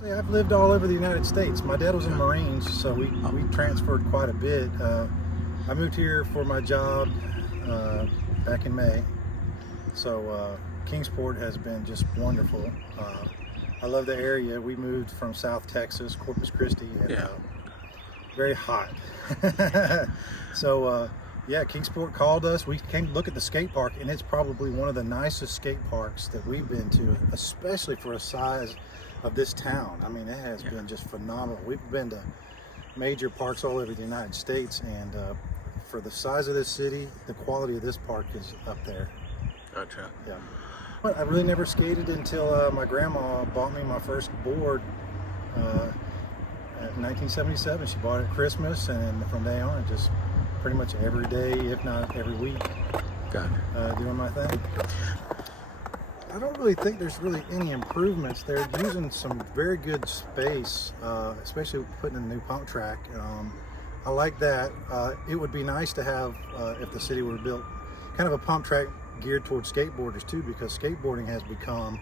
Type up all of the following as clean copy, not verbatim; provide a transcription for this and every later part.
See, I've lived all over the United States. My dad was in Marines, so we transferred quite a bit. I moved here for my job back in May, so Kingsport has been just wonderful. I love the area. We moved from South Texas, Corpus Christi, and very hot. So yeah, Kingsport called us. We came to look at the skate park, and it's probably one of the nicest skate parks that we've been to, especially for a size of this town. I mean, it has been just phenomenal. We've been to major parks all over the United States, and for the size of this city, the quality of this park is up there. Gotcha. Yeah. But I really never skated until my grandma bought me my first board in 1977. She bought it at Christmas, and from there on, just pretty much every day, if not every week, doing my thing. I don't really think there's really any improvements. They're using some very good space, especially putting in a new pump track. I like that. It would be nice to have, if the city were built, kind of a pump track geared towards skateboarders too, because skateboarding has become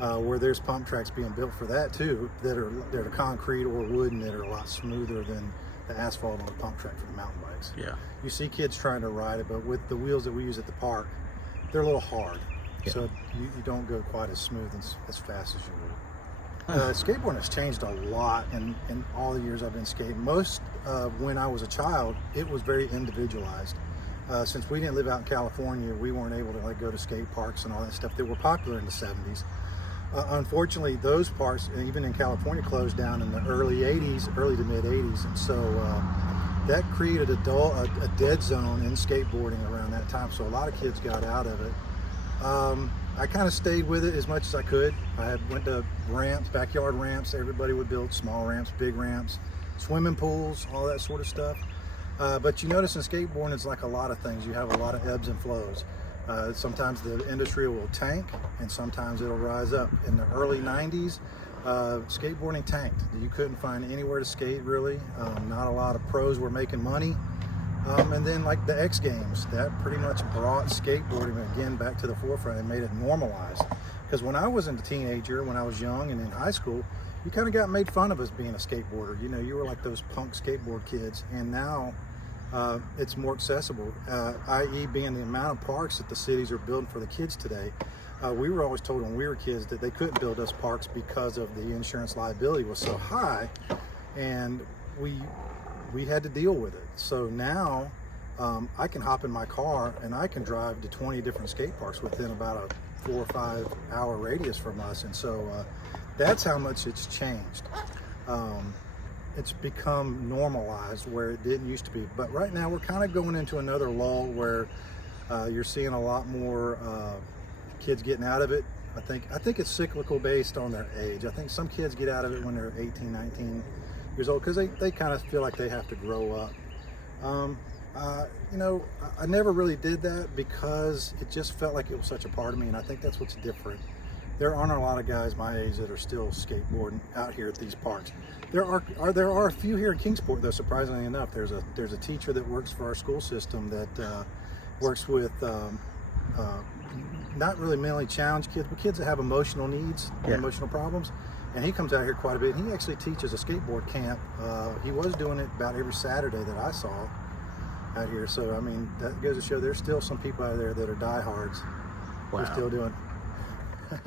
where there's pump tracks being built for that too, that are concrete or wooden, that are a lot smoother than the asphalt on the pump track for the mountain bikes. Yeah. You see kids trying to ride it, but with the wheels that we use at the park, they're a little hard. Yeah. So you don't go quite as smooth and as fast as you would. Skateboarding has changed a lot in all the years I've been skating. Most when I was a child, it was very individualized. Since we didn't live out in California, we weren't able to go to skate parks and all that stuff that were popular in the 70s. Unfortunately, those parks, even in California, closed down in the early 80s, early to mid 80s. And so that created a dead zone in skateboarding around that time. So a lot of kids got out of it. I kind of stayed with it as much as I could. I went to ramps, backyard ramps. Everybody would build small ramps, big ramps, swimming pools, all that sort of stuff. But you notice in skateboarding, it's like a lot of things. You have a lot of ebbs and flows. Sometimes the industry will tank, and sometimes it'll rise up. In the early 90s, skateboarding tanked. You couldn't find anywhere to skate, really. Not a lot of pros were making money. And then like the X Games, that pretty much brought skateboarding again back to the forefront and made it normalized. Because when I was a teenager, when I was young and in high school, you kind of got made fun of as being a skateboarder. You know, you were like those punk skateboard kids. And now it's more accessible, i.e. being the amount of parks that the cities are building for the kids today. We were always told when we were kids that they couldn't build us parks because of the insurance liability was so high, and we had to deal with it. So now I can hop in my car and I can drive to 20 different skate parks within about a 4 or 5 hour radius from us. And so that's how much it's changed. It's become normalized where it didn't used to be. But right now we're kind of going into another lull where you're seeing a lot more kids getting out of it. I think it's cyclical based on their age. I think some kids get out of it when they're 18, 19 years old because they kind of feel like they have to grow up. You know, I never really did that because it just felt like it was such a part of me, and I think that's what's different. There aren't a lot of guys my age that are still skateboarding out here at these parks. There are a few here in Kingsport, though. Surprisingly enough, there's a teacher that works for our school system that works with not really mentally challenged kids, but kids that have emotional needs, emotional problems. And he comes out here quite a bit. He actually teaches a skateboard camp. He was doing it about every Saturday that I saw out here. So I mean, that goes to show there's still some people out there that are diehards. Wow. They're still doing it.